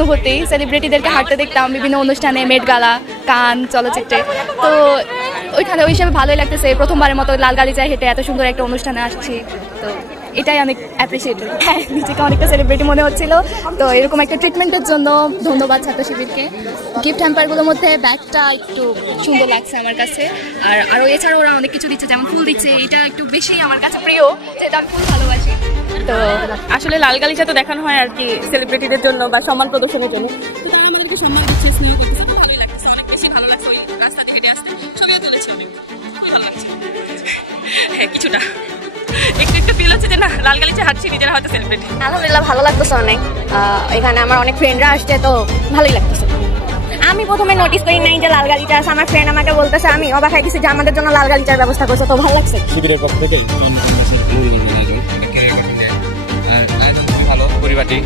অনুভূতি। সেলিব্রিটিদেরকে হাঁটতে দেখতাম বিভিন্ন অনুষ্ঠানে, মেট গালা, কান, চলচ্চিত্রে। তো ওইখানে ওই হিসেবে ভালোই লাগতেছে। প্রথমবারের মতো লাল গালিচায় হেঁটে এত সুন্দর একটা অনুষ্ঠানে আসছি, তো এটাই অনেক অ্যাপ্রিসিয়েট। হ্যাঁ, নিজেকে অনেকটা সেলিব্রিটি মনে হচ্ছিল। তো এরকম একটা ট্রিটমেন্টের জন্য ধন্যবাদ ছাত্র শিবিরকে। গিফট হ্যাম্পারগুলোর মধ্যে ব্যাগটা একটু সুন্দর লাগছে আমার কাছে, আর আরও এছাড়াও ওরা অনেক কিছু দিচ্ছে, যেমন ফুল দিচ্ছে। এটা একটু বেশি আমার কাছে প্রিয়, যেটা আমি ফুল ভালোবাসি। তো আসলে লাল গালিচা তো দেখানো হয় আর কি সেলিব্রিটিদের জন্য বা সম্মান প্রদর্শনের জন্য। তারা আমাদেরকে সম্মান দিচ্ছে, স্নেহ করতেছে, ভালোই লাগছে, অনেক বেশি ভালো লাগছে। ওই রাস্তা থেকে হেঁটে আসতে ছবিও তুলেছে, অনেক খুবই ভালো লাগছে। হ্যাঁ, কিছুটা একটু ফিল হচ্ছে যে না, লাল গালিচা হাঁটছি, নিজেরা হয়তো সেলিব্রিটি। আলহামদুলিল্লাহ ভালো লাগতেছে অনেক। এখানে আমার অনেক ফ্রেন্ডরা আসছে, তো ভালোই লাগতেছে। আমি প্রথমে নোটিস করি নাই যে লাল গালিচা আছে, আমার ফ্রেন্ড আমাকে বলতেছে, আমি অবাক হয়ে গেছি যে আমাদের জন্য লাল গালিচার ব্যবস্থা করছে, তো ভালো লাগছে। শিবিরের পক্ষ থেকেই ভালো পরিপাটি,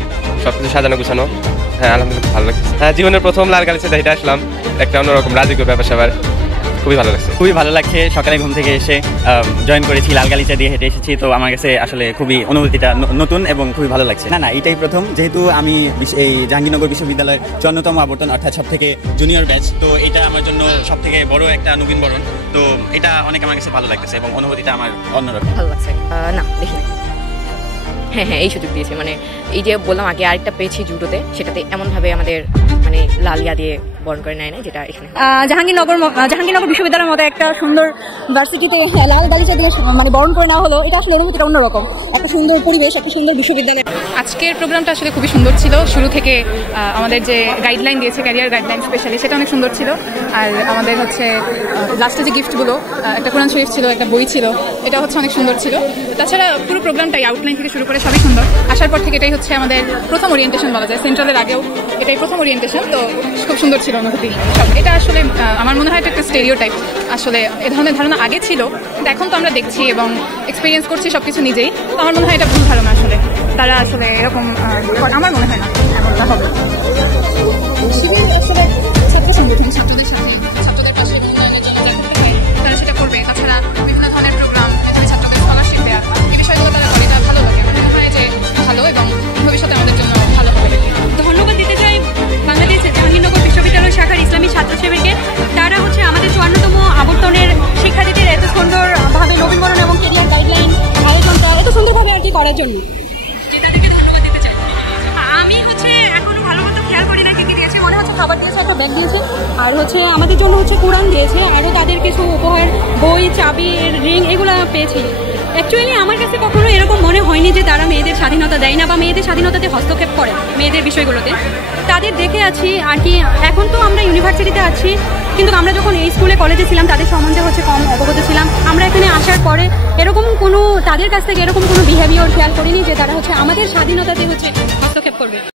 সবকিছু সাজানো গুছানো। হ্যাঁ, আলহামদুলিল্লাহ ভালো লাগছে। হ্যাঁ, জীবনের প্রথম লাল গালিচা হেঁটে আসলাম, একটা অন্যরকম রাজকীয় ব্যাপার স্যাপার, খুবই ভালো লাগছে। খুবই ভালো লাগছে। সকালে ঘুম থেকে এসে জয়েন করেছি, লাল গালিচা দিয়ে হেঁটে এসেছি, তো আমার কাছে আসলে খুবই অনুভূতিটা নতুন এবং খুবই ভালো লাগছে। না, এটাই প্রথম, যেহেতু আমি এই জাহাঙ্গীরনগর বিশ্ববিদ্যালয়ের 54তম আবর্তন, অর্থাৎ সব থেকে জুনিয়র ব্যাচ, তো এটা আমার জন্য সব থেকে বড় একটা নবীন বরণ। তো এটা অনেক আমার কাছে ভালো লাগতেছে এবং অনুভূতিটা আমার অন্যরকম ভালো লাগছে। না দেখি হ্যাঁ, এই সুযোগ দিয়েছে, মানে এই যে বললাম আগে আরেকটা পেয়েছি জুডোতে, সেটাতে এমনভাবে আমাদের মানে লাল ইয়া দিয়ে বরণ করে নেয় না, যেটা এখানে জাহাঙ্গীরনগর বিশ্ববিদ্যালয়ের মতো একটা সুন্দর ভার্সিটিতে লাল গালিচা দিয়ে মানে বরণ করে নেওয়া হলো। এটা আসলে অনুভূতিটা অন্যরকম, একটা সুন্দর পরিবেশ, একটা সুন্দর বিশ্ববিদ্যালয়। আজকের প্রোগ্রামটা আসলে খুবই সুন্দর ছিল। শুরু থেকে আমাদের যে গাইডলাইন দিয়েছে, ক্যারিয়ার গাইডলাইন স্পেশালি, সেটা অনেক সুন্দর ছিল। আর আমাদের হচ্ছে লাস্টে যে গিফটগুলো, একটা কোরআন শরীফ ছিল, একটা বই ছিল, এটা হচ্ছে অনেক সুন্দর ছিল। তাছাড়া পুরো প্রোগ্রামটাই আউটলাইন থেকে শুরু করে সবই সুন্দর। আসার পর থেকে এটাই হচ্ছে আমাদের প্রথম ওরিয়েন্টেশন বলা যায়, সেন্ট্রালের আগেও এটাই প্রথম ওরিয়েন্টেশন, তো খুব সুন্দর ছিল অনুভূতি সব। এটা আসলে আমার মনে হয় এটা একটা স্টেরিওটাইপ। আসলে এ ধরনের ধারণা আগে ছিল, কিন্তু এখন তো আমরা দেখছি এবং এক্সপিরিয়েন্স করছি সবকিছু নিজেই। তো আমার মনে হয় এটা ভুল ধারণা, আসলে তারা আসলে এরকম আমার মনে হয় না এমনটা হবে। ছাত্রদের সাথে, ছাত্রদের পাশে উন্নয়নের জন্য যা করতে হয় তারা সেটা করবে। তাছাড়া বিভিন্ন ধরনের প্রোগ্রাম, ছাত্রদের স্কলারশিপ দেওয়া, এই বিষয়গুলো তারা করে, এটা ভালো লাগে। মনে হয় যে ভালো এবং ভবিষ্যতে আমাদের জন্য ভালো হবে। ধন্যবাদ দিতে চাই বাংলাদেশ জাহাঙ্গীরনগর বিশ্ববিদ্যালয় শাখার ইসলামী ছাত্র শিবিরকে। তারা হচ্ছে আমাদের 54তম আবর্তনের শিক্ষার্থীদের এত সুন্দরভাবে নবীনবরণ এবং ক্যারিয়ার গাইডলাইন আয়োজনটা এত সুন্দরভাবে আর কি করার জন্য তাদেরকে ধন্যবাদ দিতে চাই। আমি হচ্ছে এখনো ভালো মতো খেয়াল করি না কি দিয়েছে, মনে হচ্ছে খাবার দিয়েছে, একটা ব্যাগ দিয়েছে, আর হচ্ছে আমাদের জন্য হচ্ছে কোরআন দিয়েছে, আরও তাদের কিছু উপহার, বই, চাবি, রিং, এগুলো পেয়েছি। অ্যাকচুয়ালি আমার কাছে কখনো এরকম মনে হয়নি যে তারা মেয়েদের স্বাধীনতা দেয় না বা মেয়েদের স্বাধীনতাতে হস্তক্ষেপ করে মেয়েদের বিষয়গুলোতে। তাদের দেখে আছি আর কি। এখন তো আমরা ইউনিভার্সিটিতে আছি, কিন্তু আমরা যখন এই স্কুলে কলেজে ছিলাম তাদের সম্বন্ধে হচ্ছে কম অবগত ছিলাম। আমরা এখানে আসার পরে এরকম কোনো তাদের কাছ থেকে এরকম কোনো বিহেভিয়ার খেয়াল করিনি যে তারা হচ্ছে আমাদের স্বাধীনতাতে হচ্ছে হস্তক্ষেপ করবে।